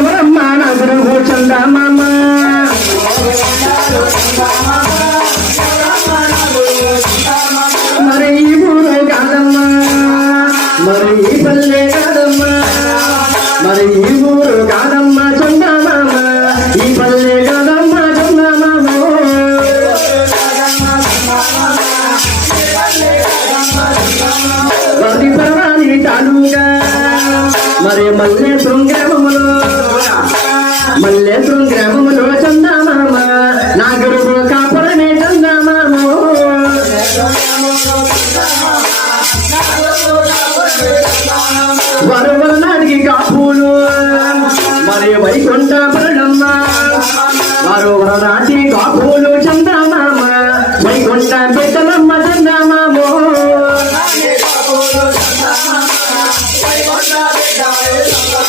ఎవరమ్మ నగరు చందమామ మరి ఈ ఊరు కాదమ్మా మరి ఈ పల్లె కాదమ్మా మరి ఈ ఊరు కాదమ్మా చందమామ ఈ పల్లె కాదమ్మా చందమామ వారి పర్వాని తాలుగా మరి మల్లేశ్వరం గ్రామములో చందమామ నాగరు కాపురమే చందమామ వరవరనాడికి కాపులు మరి వైకుంఠ పరడమ్మ వరవరనాటి కాపులు చందమామ వైకుంఠ పెద్ద